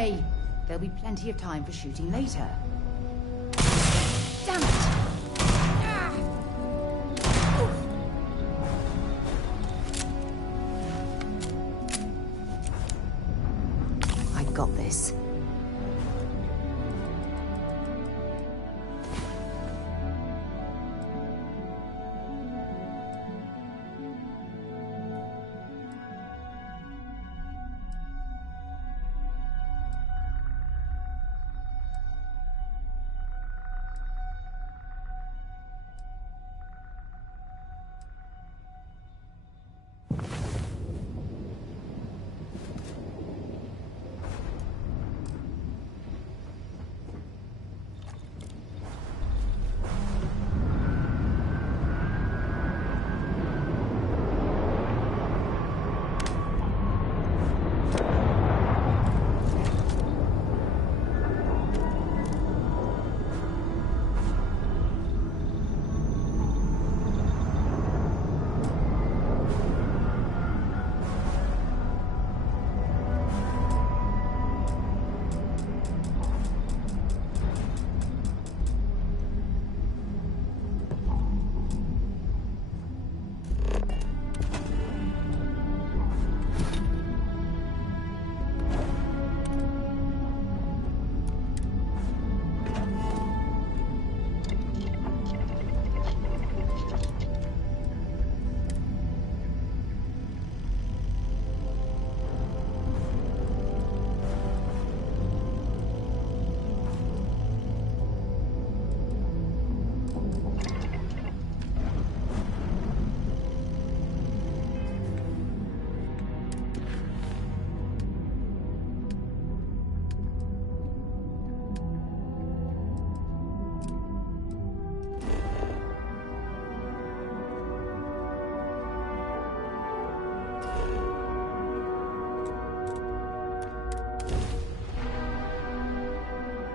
way. There'll be plenty of time for shooting later. Damn it! I got this.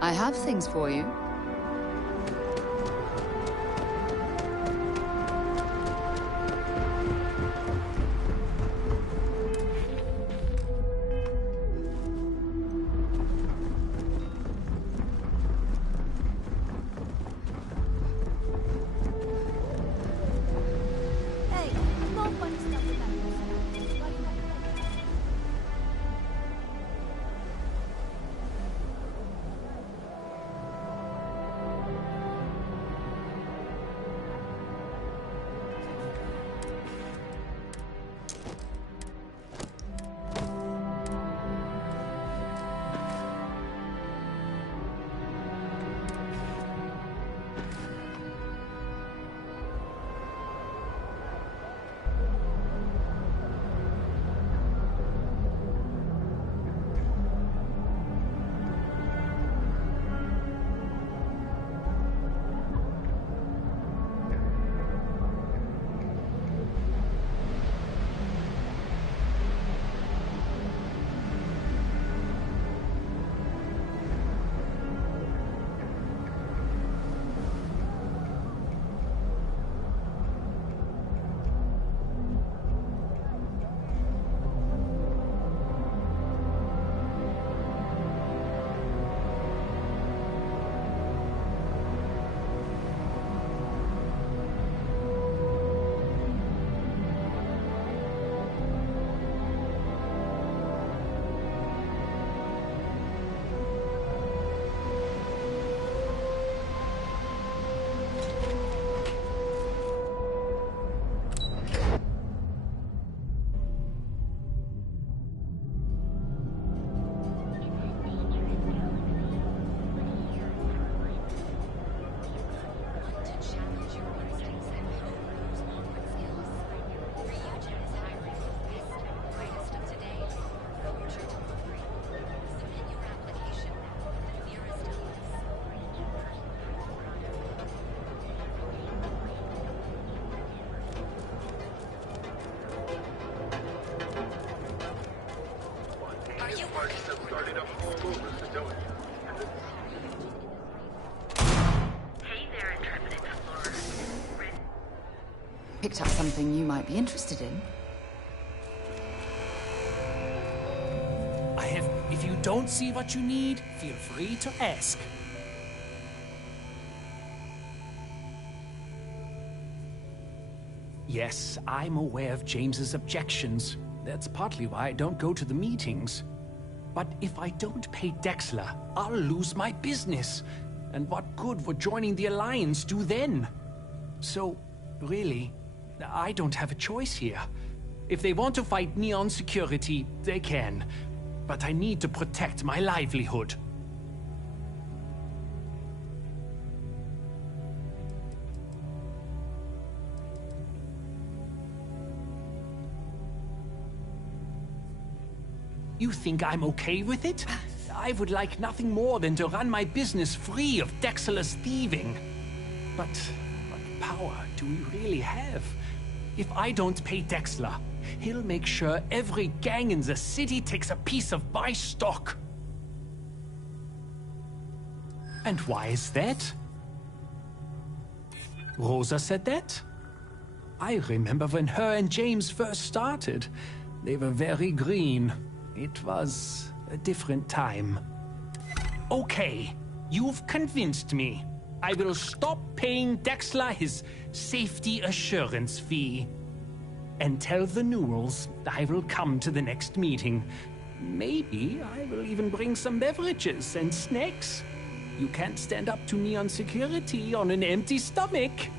I have things for you. Picked up something you might be interested in. If you don't see what you need, feel free to ask. Yes, I'm aware of James's objections. That's partly why I don't go to the meetings. But if I don't pay Dexler, I'll lose my business. And what good would joining the Alliance do then? So, really, I don't have a choice here. If they want to fight Neon Security, they can. But I need to protect my livelihood. You think I'm okay with it? I would like nothing more than to run my business free of Dexter's thieving. But what power do we really have? If I don't pay Dexter, he'll make sure every gang in the city takes a piece of my stock. And why is that? Rosa said that? I remember when her and James first started. They were very green. It was a different time. Okay, you've convinced me. I will stop paying Dexler his safety assurance fee. And tell the Newells I will come to the next meeting. Maybe I will even bring some beverages and snacks. You can't stand up to Neon Security on an empty stomach.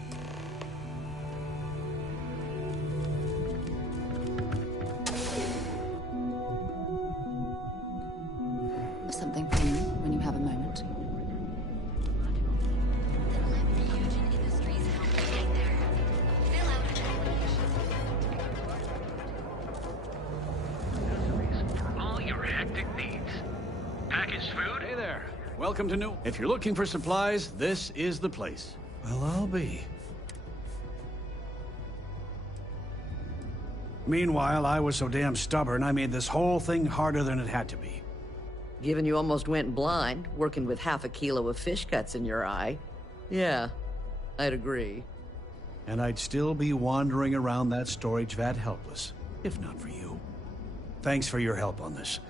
Something for you when you have a moment. For all your hectic needs. Packaged food? Hey there. Welcome to New... If you're looking for supplies, this is the place. Well, I'll be. Meanwhile, I was so damn stubborn, I made this whole thing harder than it had to be. Given you almost went blind, working with half a kilo of fish cuts in your eye. Yeah, I'd agree. And I'd still be wandering around that storage vat helpless, if not for you. Thanks for your help on this.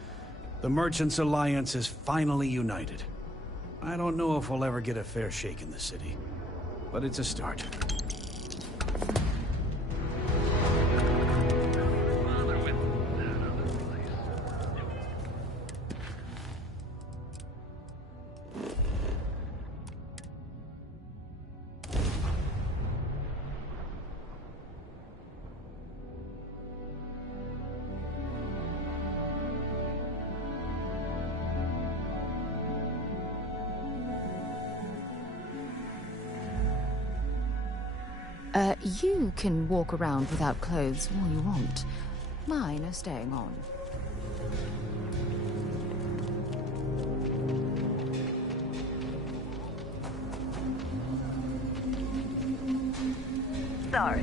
The Merchants Alliance is finally united. I don't know if we'll ever get a fair shake in the city, but it's a start. Bother with that other place. You can walk around without clothes all you want. Mine are staying on. Sorry.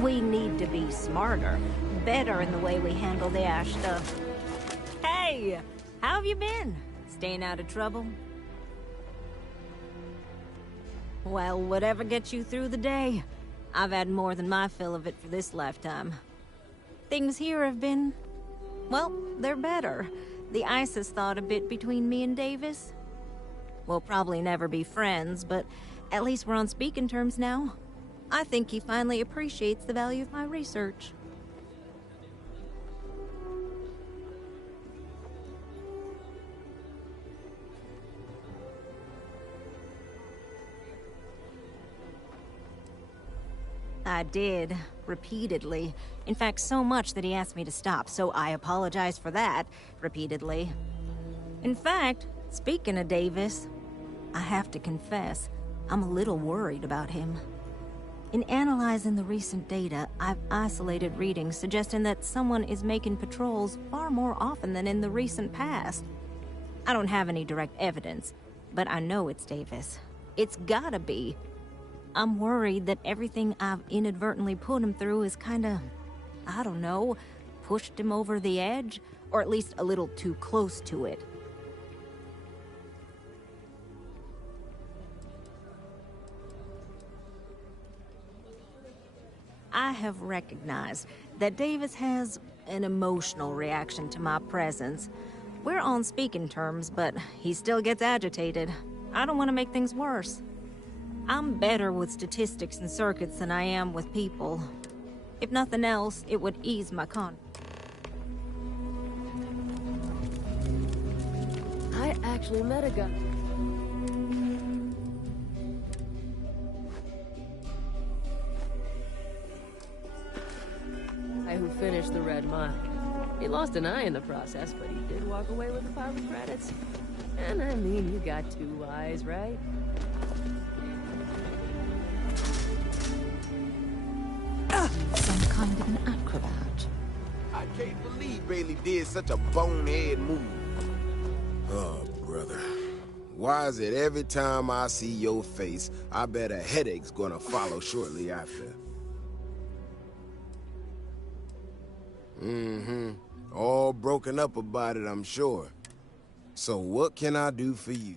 We need to be smarter, better in the way we handle the Ash stuff. Hey! How have you been? Staying out of trouble? Well, whatever gets you through the day. I've had more than my fill of it for this lifetime. Things here have been... well, they're better. The ice has thawed a bit between me and Davis. We'll probably never be friends, but at least we're on speaking terms now. I think he finally appreciates the value of my research. I did, repeatedly. In fact, so much that he asked me to stop, so I apologized for that, repeatedly. In fact, speaking of Davis, I have to confess, I'm a little worried about him. In analyzing the recent data, I've isolated readings suggesting that someone is making patrols far more often than in the recent past. I don't have any direct evidence, but I know it's Davis. It's gotta be. I'm worried that everything I've inadvertently put him through is kinda, I don't know, pushed him over the edge, or at least a little too close to it. I have recognized that Davis has an emotional reaction to my presence. We're on speaking terms, but he still gets agitated. I don't want to make things worse. I'm better with statistics and circuits than I am with people. If nothing else, it would ease my I actually met a guy. Who finished the Red Mile. He lost an eye in the process, but he did walk away with the pilot credits. And I mean, you got 2 eyes, right? Some kind of an acrobat. I can't believe Bailey did such a bonehead move. Oh, brother. Why is it every time I see your face, I bet a headache's gonna follow shortly after? All broken up about it, I'm sure. So what can I do for you?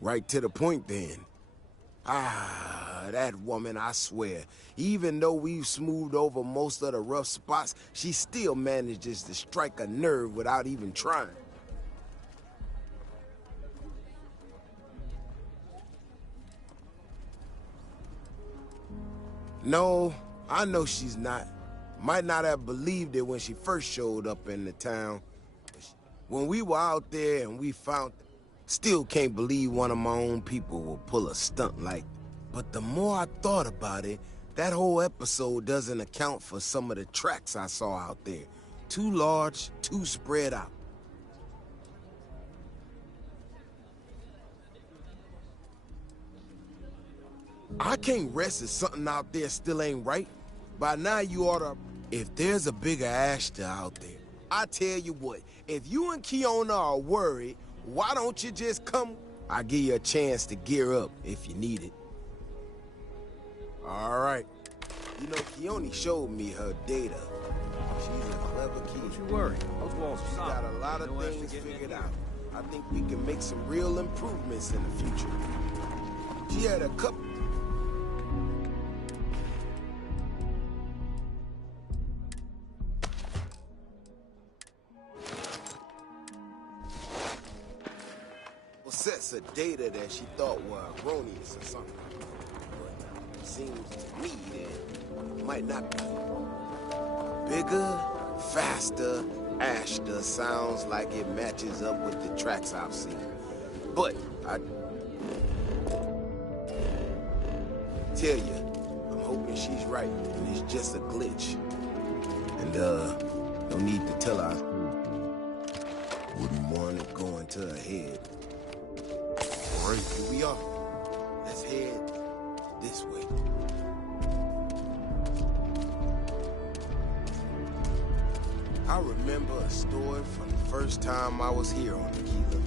Right to the point, then. That woman, I swear. Even though we've smoothed over most of the rough spots, she still manages to strike a nerve without even trying. No, I know she's not. Might not have believed it when she first showed up in the town. When we were out there and we found... Still can't believe one of my own people will pull a stunt like... But the more I thought about it, that whole episode doesn't account for some of the tracks I saw out there. Too large, too spread out. I can't rest if something out there still ain't right. By now you oughta... If there's a bigger Ashton out there, I tell you what, if you and Kiona are worried, why don't you just come? I'll give you a chance to gear up if you need it. All right. You know, Kioni showed me her data. She's a clever kid. Don't you worry. Those walls are She's got a lot of things figured out. I think we can make some real improvements in the future. She had a couple... sets of data that she thought were erroneous or something. But it seems to me that it might not be. Bigger, faster, Ashta sounds like it matches up with the tracks I've seen. But I tell you, I'm hoping she's right and it's just a glitch. And no need to tell her. Wouldn't want it going to her head. All right, here we are. Let's head this way. I remember a story from the first time I was here on Tequila.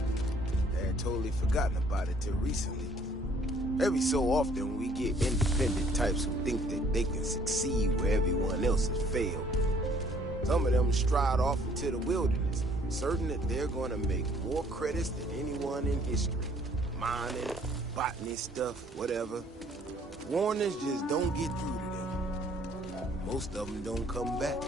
I had totally forgotten about it till recently. Every so often we get independent types who think that they can succeed where everyone else has failed. Some of them stride off into the wilderness, certain that they're gonna make more credits than anyone in history. Mining, botany stuff, whatever. Warnings just don't get through to them. Most of them don't come back.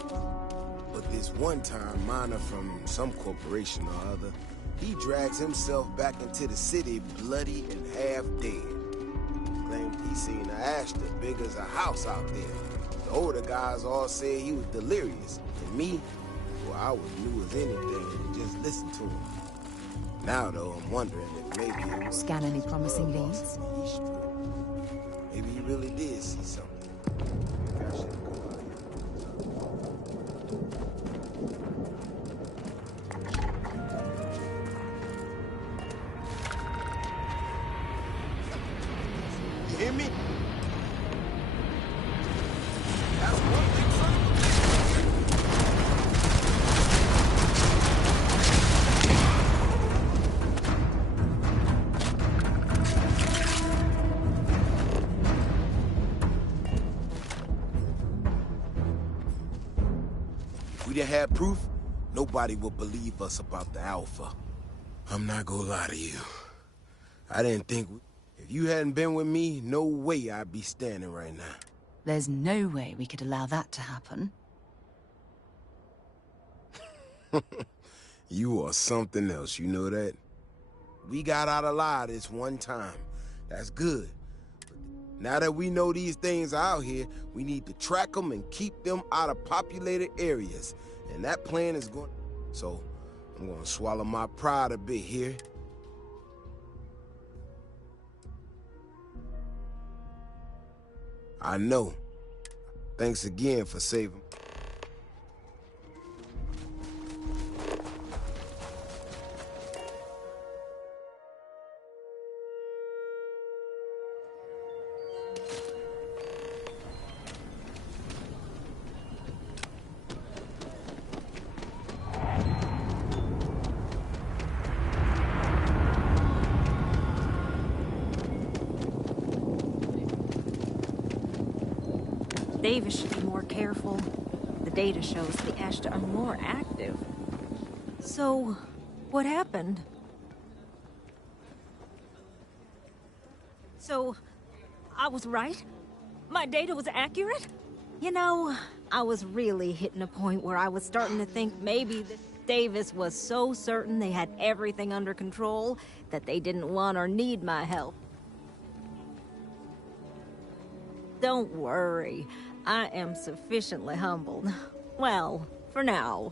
But this one-time miner from some corporation or other, he drags himself back into the city bloody and half dead. Claimed he seen an Ashta big as a house out there. The older guys all said he was delirious. And me, well, I was new as anything and just listened to him. Now, though, I'm wondering if maybe it was... Scan any promising leads? Maybe he really did see something. Maybe I should go out here. we didn't have proof, nobody would believe us about the Alpha. I'm not gonna lie to you. I didn't think... If you hadn't been with me, no way I'd be standing right now. There's no way we could allow that to happen. You are something else, you know that? We got out alive this one time. That's good. Now that we know these things are out here, we need to track them and keep them out of populated areas. And that plan is going... So, I'm gonna swallow my pride a bit here. I know. Thanks again for saving... Davis should be more careful. The data shows the Ashta are more active. So, what happened? So, I was right? My data was accurate? You know, I was really hitting a point where I was starting to think maybe that Davis was so certain they had everything under control that they didn't want or need my help. Don't worry. I am sufficiently humbled. Well, for now.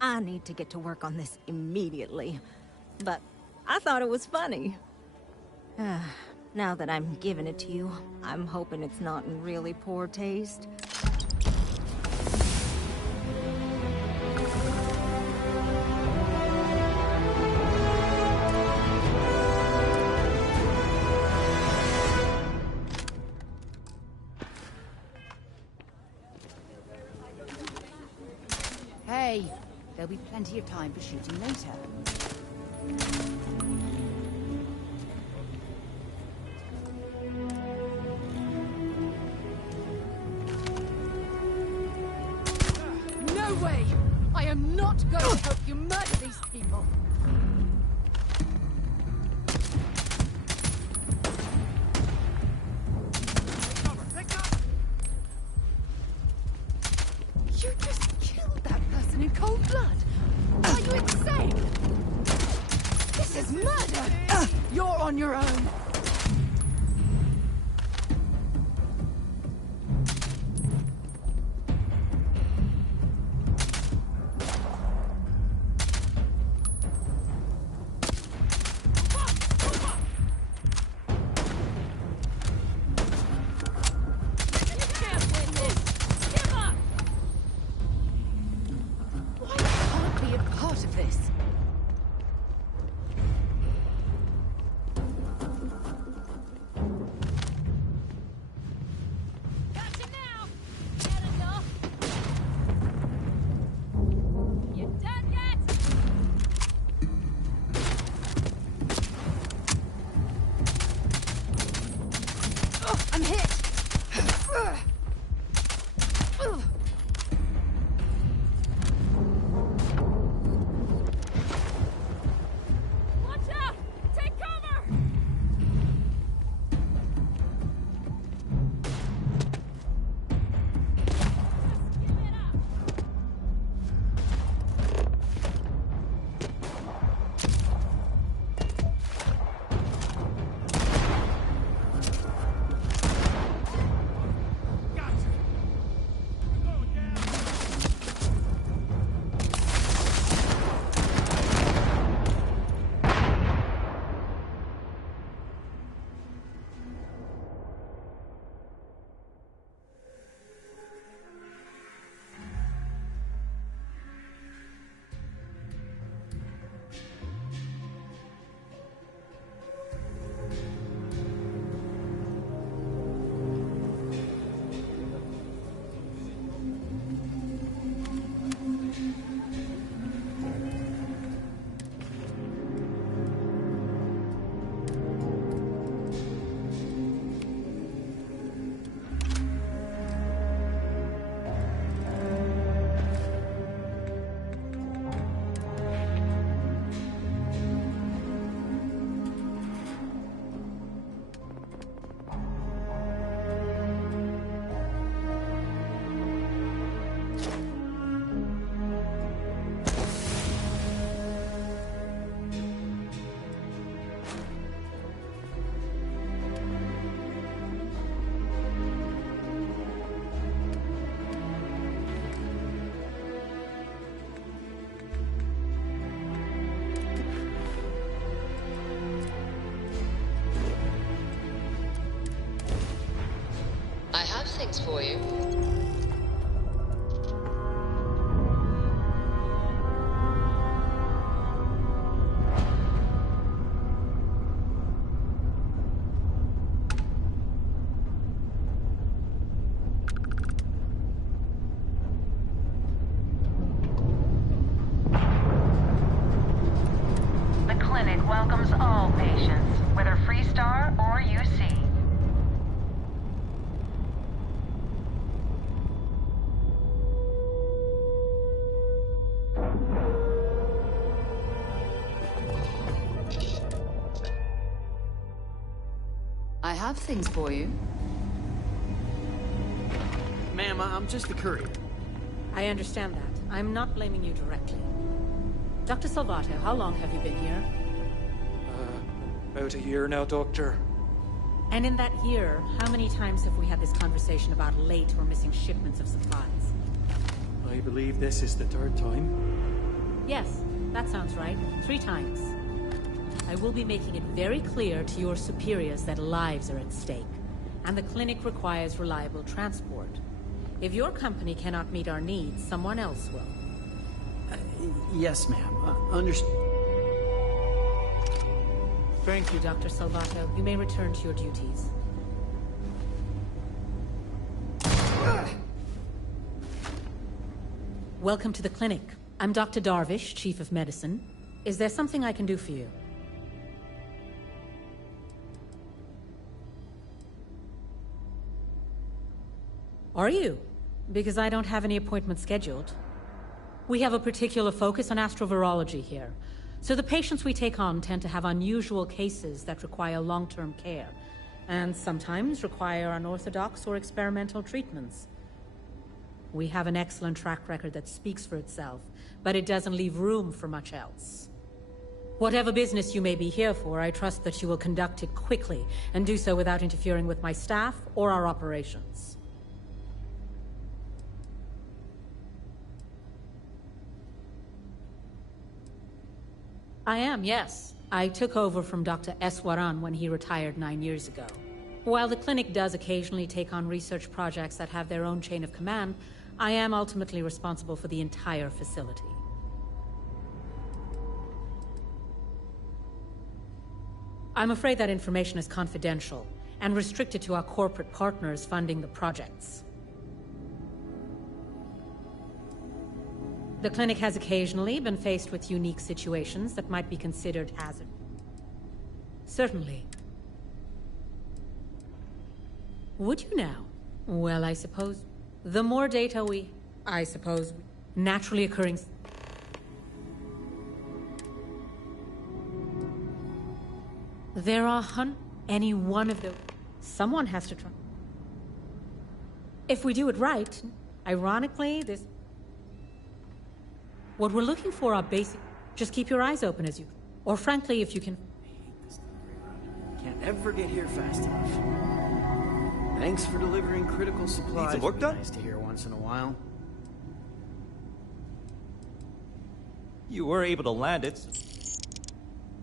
I need to get to work on this immediately. But I thought it was funny. Now that I'm giving it to you, I'm hoping it's not in really poor taste. Hey, there'll be plenty of time for shooting later. No way! I am not going to help you murder these people! You just killed that person in cold blood! Are you insane? This is murder! You're on your own! things for you. The clinic welcomes all patients, whether Freestar or UC. I have things for you. Ma'am, I'm just the courier. I understand that. I'm not blaming you directly. Dr. Salvato, how long have you been here? About a year now, Doctor. And in that year, how many times have we had this conversation about late or missing shipments of supplies? I believe this is the third time. Yes, that sounds right. 3 times. I will be making it very clear to your superiors that lives are at stake, and the clinic requires reliable transport. If your company cannot meet our needs, someone else will. Yes, ma'am. Thank you, Dr. Salvato. You may return to your duties. Welcome to the clinic. I'm Dr. Darvish, Chief of Medicine. Is there something I can do for you? Are you? Because I don't have any appointments scheduled. We have a particular focus on astrovirology here. So the patients we take on tend to have unusual cases that require long-term care, and sometimes require unorthodox or experimental treatments. We have an excellent track record that speaks for itself, but it doesn't leave room for much else. Whatever business you may be here for, I trust that you will conduct it quickly, and do so without interfering with my staff or our operations. I am, yes. I took over from Dr. Eswaran when he retired 9 years ago. While the clinic does occasionally take on research projects that have their own chain of command, I am ultimately responsible for the entire facility. I'm afraid that information is confidential and restricted to our corporate partners funding the projects. The clinic has occasionally been faced with unique situations that might be considered hazard. Certainly. Would you now? Well, I suppose the more data naturally occurring. There are any one of those. Someone has to try. If we do it right, ironically, what we're looking for are basic. Just keep your eyes open as you. Or frankly, if you can. Can't ever get here fast enough. Thanks for delivering critical supplies. Need some work done? Nice to hear once in a while. You were able to land it.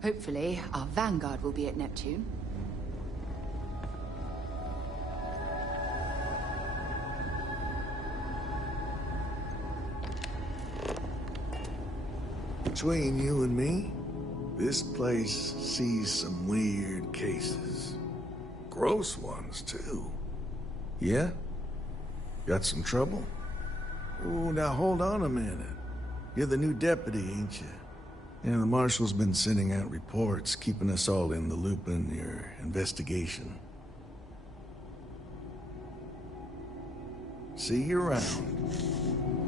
Hopefully, our vanguard will be at Neptune. Between you and me, this place sees some weird cases. Gross ones, too. Yeah? Got some trouble? Oh, now hold on a minute. You're the new deputy, ain't you? Yeah, the marshal's been sending out reports, keeping us all in the loop in your investigation. See you around.